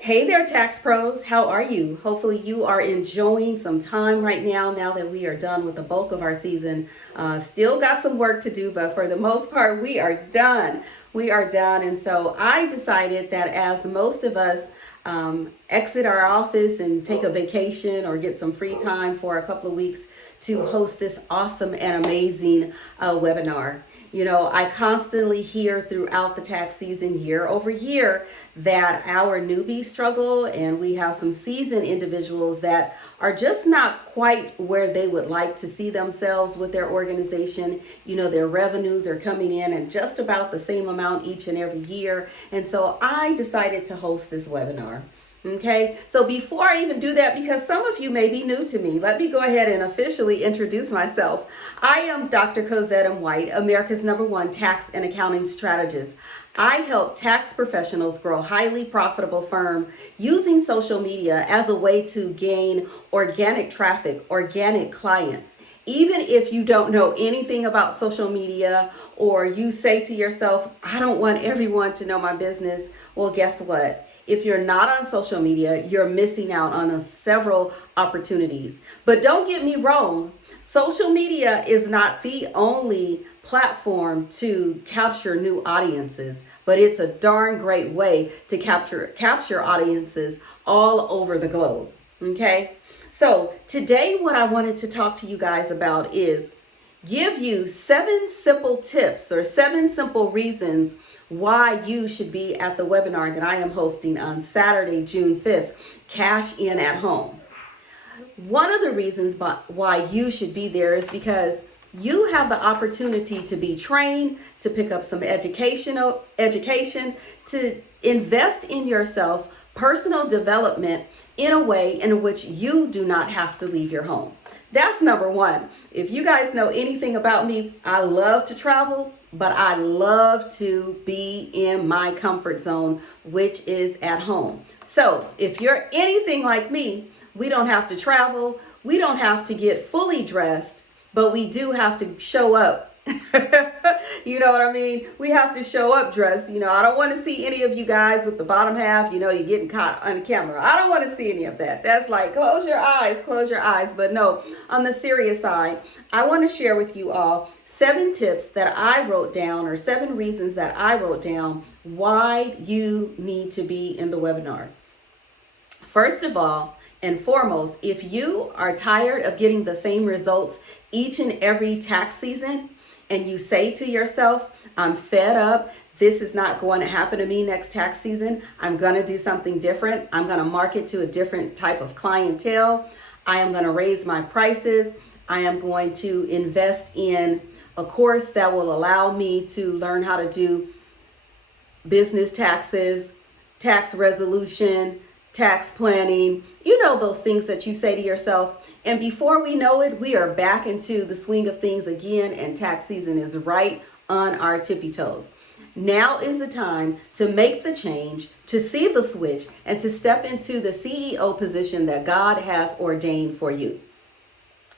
Hey there, tax pros. How are you? Hopefully, you are enjoying some time right now that we are done with the bulk of our season. Still got some work to do, but for the most part, we are done. We are done. And so I decided that as most of us exit our office and take a vacation or get some free time for a couple of weeks, to host this awesome and amazing webinar. You know, I constantly hear throughout the tax season, year over year, that our newbies struggle, and we have some seasoned individuals that are just not quite where they would like to see themselves with their organization. You know, their revenues are coming in at just about the same amount each and every year. And so I decided to host this webinar. Okay, so before I even do that, because some of you may be new to me, let me go ahead and officially introduce myself. I am Dr. Cosette M. White, America's #1 tax and accounting strategist. I help tax professionals grow a highly profitable firm using social media as a way to gain organic traffic, organic clients. Even if you don't know anything about social media, or you say to yourself, I don't want everyone to know my business, well, guess what? If you're not on social media, you're missing out on several opportunities. But don't get me wrong, social media is not the only platform to capture new audiences, but it's a darn great way to capture audiences all over the globe. Okay? So today what I wanted to talk to you guys about is give you 7 simple tips or 7 simple reasons why you should be at the webinar that I am hosting on Saturday, June 5th, Cash In at Home. One of the reasons why you should be there is because you have the opportunity to be trained, to pick up some education, to invest in yourself, personal development in a way in which you do not have to leave your home. That's number one. If you guys know anything about me, I love to travel, but I love to be in my comfort zone, which is at home. So if you're anything like me, we don't have to travel. We don't have to get fully dressed, but we do have to show up. You know what I mean? We have to show up dressed. You know, I don't want to see any of you guys with the bottom half, you know, you're getting caught on camera. I don't want to see any of that. That's like, close your eyes, close your eyes. But no, on the serious side, I want to share with you all 7 tips that I wrote down, or 7 reasons that I wrote down why you need to be in the webinar. First of all, and foremost, if you are tired of getting the same results each and every tax season, and you say to yourself, I'm fed up, this is not going to happen to me next tax season, I'm going to do something different, I'm going to market to a different type of clientele, I am going to raise my prices, I am going to invest in a course that will allow me to learn how to do business taxes, tax resolution, tax planning, you know, those things that you say to yourself. And before we know it, we are back into the swing of things again, and tax season is right on our tippy toes. Now is the time to make the change, to see the switch, and to step into the CEO position that God has ordained for you.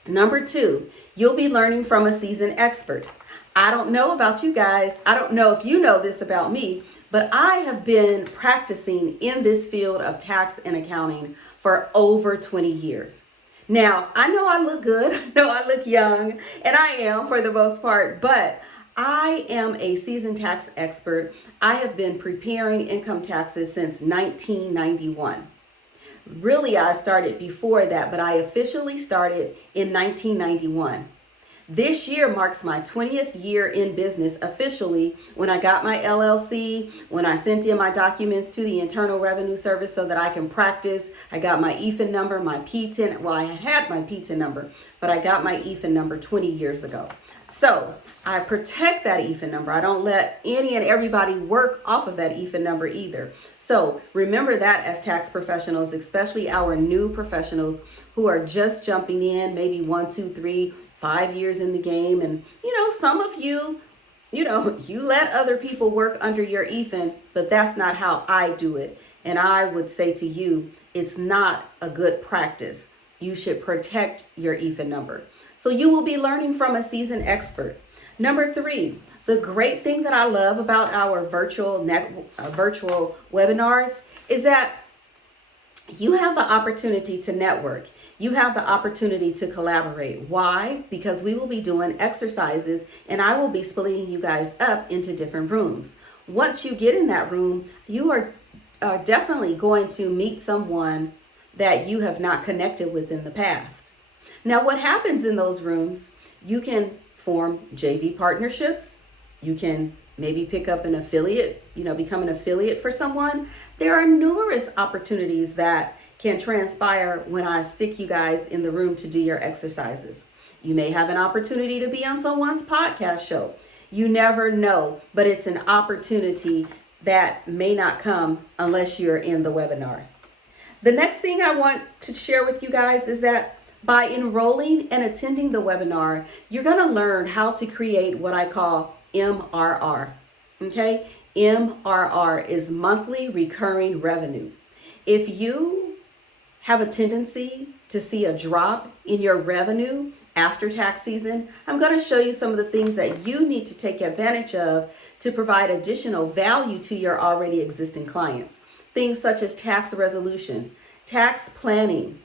Number 2, you'll be learning from a seasoned expert. I don't know about you guys. I don't know if you know this about me, but I have been practicing in this field of tax and accounting for over 20 years. Now, I know I look good, I know I look young, and I am for the most part, but I am a seasoned tax expert. I have been preparing income taxes since 1991. Really, I started before that, but I officially started in 1991. This year marks my 20th year in business officially, when I got my LLC, when I sent in my documents to the Internal Revenue Service so that I can practice. I got my EFIN number, my PTIN. Well, I had my PTIN number, but I got my EFIN number 20 years ago. So I protect that EFIN number. I don't let any and everybody work off of that EFIN number either. So remember that as tax professionals, especially our new professionals who are just jumping in, maybe 1, 2, 3, 5 years in the game. And, you know, some of you, you let other people work under your EFIN, but that's not how I do it. And I would say to you, it's not a good practice. You should protect your EFIN number. So you will be learning from a seasoned expert. Number 3, the great thing that I love about our virtual webinars is that You have the opportunity to network. You have the opportunity to collaborate. Why? Because we will be doing exercises and I will be splitting you guys up into different rooms. Once you get in that room, you are definitely going to meet someone that you have not connected with in the past. Now, what happens in those rooms, you can form JV partnerships. You can maybe pick up an affiliate, become an affiliate for someone. There are numerous opportunities that can transpire when I stick you guys in the room to do your exercises. You may have an opportunity to be on someone's podcast show. You never know, but it's an opportunity that may not come unless you're in the webinar. The next thing I want to share with you guys is that by enrolling and attending the webinar, you're going to learn how to create what I call MRR. Okay? MRR is monthly recurring revenue. If you have a tendency to see a drop in your revenue after tax season, I'm going to show you some of the things that you need to take advantage of to provide additional value to your already existing clients. Things such as tax resolution, tax planning,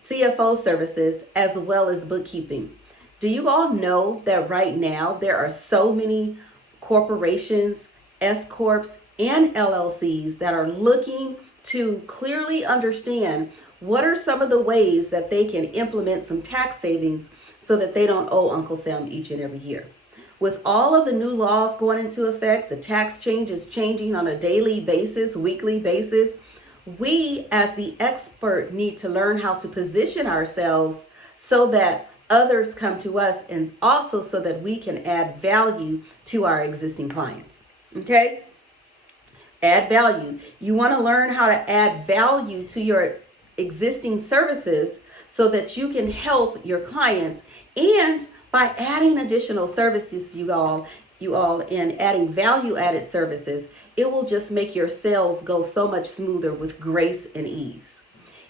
CFO services, as well as bookkeeping. Do you all know that right now there are so many corporations, S Corps, and LLCs that are looking to clearly understand what are some of the ways that they can implement some tax savings so that they don't owe Uncle Sam each and every year. With all of the new laws going into effect, the tax change is changing on a daily basis, weekly basis. We as the expert need to learn how to position ourselves so that others come to us and also so that we can add value to our existing clients. Okay? Add value. You want to learn how to add value to your existing services so that you can help your clients. And by adding additional services, you all, and adding value added services, it will just make your sales go so much smoother with grace and ease.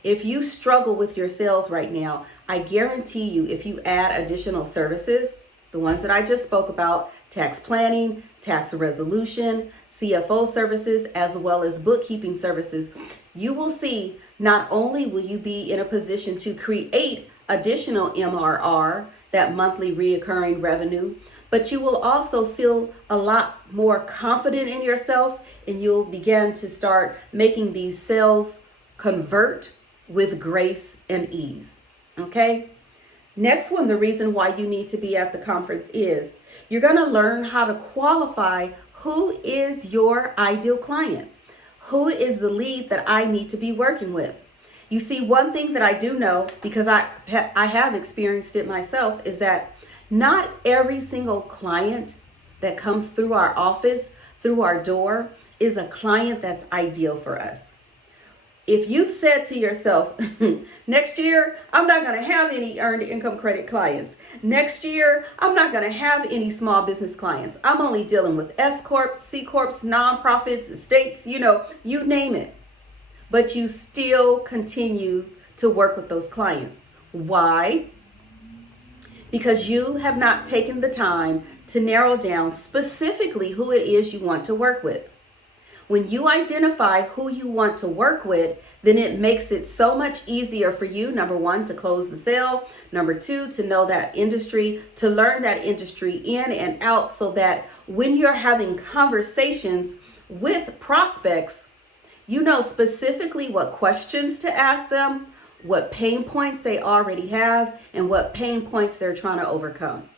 If you struggle with your sales right now, I guarantee you, if you add additional services, the ones that I just spoke about, tax planning, tax resolution, CFO services, as well as bookkeeping services, you will see not only will you be in a position to create additional MRR, that monthly reoccurring revenue, but you will also feel a lot more confident in yourself and you'll begin to start making these sales convert with grace and ease. Okay? Next one, the reason why you need to be at the conference is you're going to learn how to qualify who is your ideal client. Who is the lead that I need to be working with? You see, one thing that I do know, because I have experienced it myself, is that not every single client that comes through our office, through our door, is a client that's ideal for us. If you've said to yourself, next year, I'm not going to have any earned income credit clients. Next year, I'm not going to have any small business clients. I'm only dealing with S Corps, C Corps, nonprofits, estates, you name it. But you still continue to work with those clients. Why? Because you have not taken the time to narrow down specifically who it is you want to work with. When you identify who you want to work with, then it makes it so much easier for you, number one, to close the sale. Number two, to know that industry, to learn that industry in and out so that when you're having conversations with prospects, you know specifically what questions to ask them, what pain points they already have, and what pain points they're trying to overcome.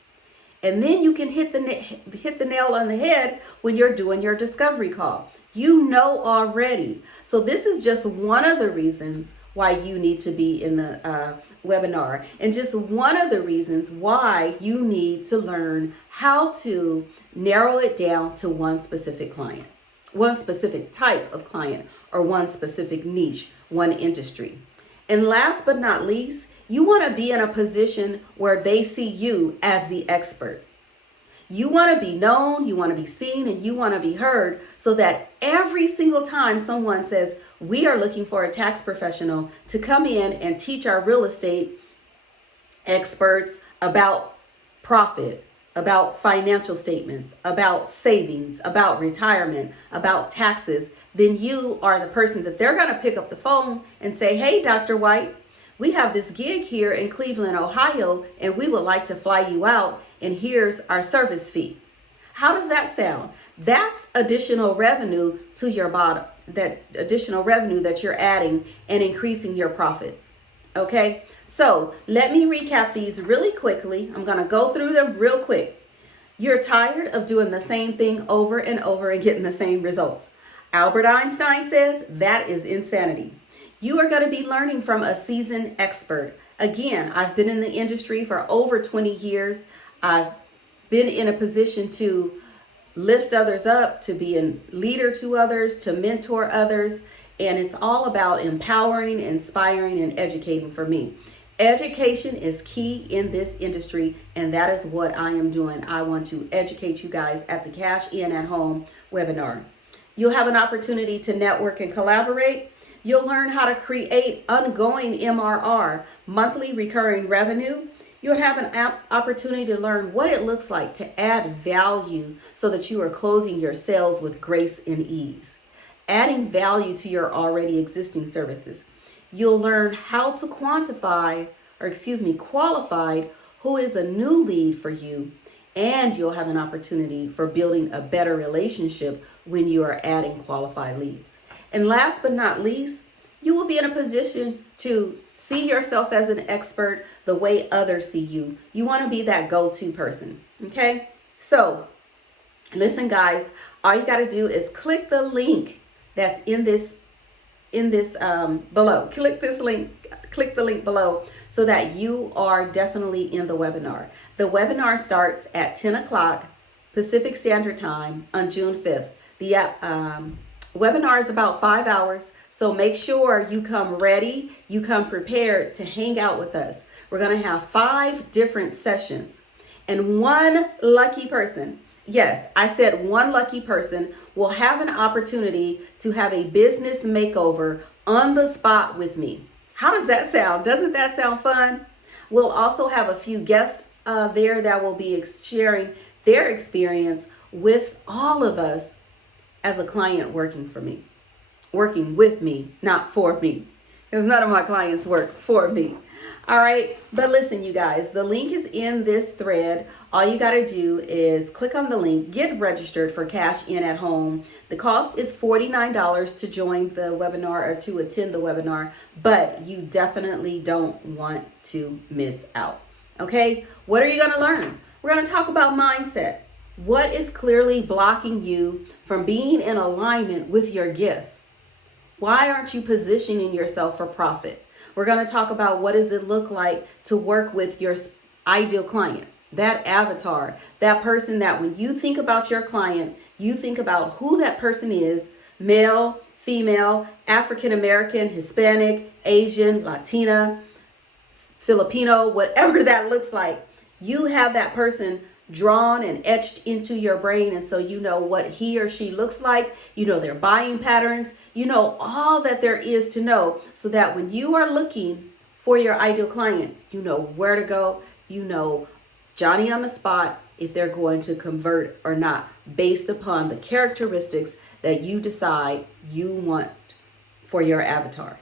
And then you can hit the nail on the head when you're doing your discovery call. You know already. So this is just one of the reasons why you need to be in the webinar, and just one of the reasons why you need to learn how to narrow it down to one specific client, one specific type of client, or one specific niche, one industry. And last but not least, you want to be in a position where they see you as the expert. You want to be known, you want to be seen, and you want to be heard so that every single time someone says, we are looking for a tax professional to come in and teach our real estate experts about profit, about financial statements, about savings, about retirement, about taxes, then you are the person that they're going to pick up the phone and say, hey, Dr. White, we have this gig here in Cleveland, Ohio, and we would like to fly you out, and here's our service fee. How does that sound? That's additional revenue to your bottom, that additional revenue that you're adding and increasing your profits. Okay, so let me recap these really quickly. I'm going to go through them real quick. You're tired of doing the same thing over and over and getting the same results. Albert Einstein says that is insanity. You are going to be learning from a seasoned expert. Again, I've been in the industry for over 20 years. I've been in a position to lift others up, to be a leader to others, to mentor others. And it's all about empowering, inspiring, and educating for me. Education is key in this industry, and that is what I am doing. I want to educate you guys at the Cash In at Home webinar. You'll have an opportunity to network and collaborate. You'll learn how to create ongoing MRR, monthly recurring revenue. You'll have an opportunity to learn what it looks like to add value so that you are closing your sales with grace and ease, adding value to your already existing services. You'll learn how to qualify who is a new lead for you, and you'll have an opportunity for building a better relationship when you are adding qualified leads. And last but not least, you will be in a position to see yourself as an expert the way others see you. You want to be that go-to person, okay? So, listen guys, all you got to do is click the link that's in this below. Click the link below so that you are definitely in the webinar. The webinar starts at 10 o'clock Pacific Standard Time on June 5th. The webinar is about 5 hours, so make sure you come ready, you come prepared to hang out with us. We're going to have 5 different sessions, and one lucky person, yes, I said one lucky person, will have an opportunity to have a business makeover on the spot with me. How does that sound? Doesn't that sound fun? We'll also have a few guests there that will be sharing their experience with all of us as a client working with me, not for me, because none of my clients work for me. All right, but listen, you guys, the link is in this thread. All you got to do is click on the link, get registered for Cash In at Home. The cost is $49 to join the webinar or to attend the webinar, but you definitely don't want to miss out. Okay, what are you going to learn? We're going to talk about mindset. What is clearly blocking you from being in alignment with your gift? Why aren't you positioning yourself for profit? We're going to talk about what does it look like to work with your ideal client, that avatar, that person that when you think about your client, you think about who that person is, male, female, African American, Hispanic, Asian, Latina, Filipino, whatever that looks like. You have that person drawn and etched into your brain, and so you know what he or she looks like, you know their buying patterns, you know all that there is to know, so that when you are looking for your ideal client, you know where to go, you know Johnny on the spot if they're going to convert or not, based upon the characteristics that you decide you want for your avatar.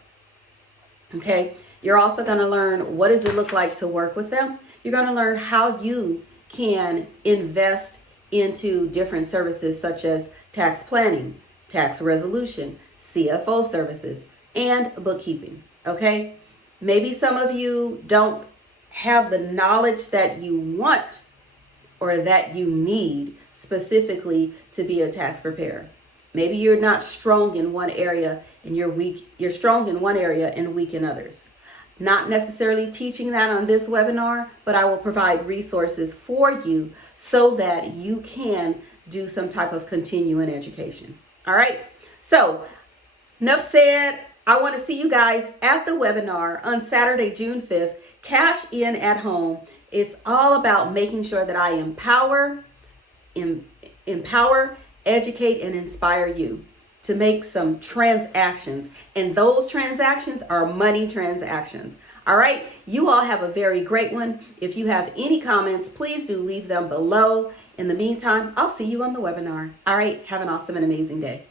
Okay, you're also going to learn what does it look like to work with them. You're going to learn how you can invest into different services such as tax planning, tax resolution, CFO services, and bookkeeping. Okay, maybe some of you don't have the knowledge that you want or that you need specifically to be a tax preparer. Maybe you're not strong in one area and you're weak. You're strong in one area and weak in others. Not necessarily teaching that on this webinar, but I will provide resources for you so that you can do some type of continuing education. All right. So enough said. I want to see you guys at the webinar on Saturday, June 5th, Cash In at Home. It's all about making sure that I empower, educate, and inspire you to make some transactions, and those transactions are money transactions. All right, you all have a very great one. If you have any comments, please do leave them below. In the meantime, I'll see you on the webinar. All right, have an awesome and amazing day.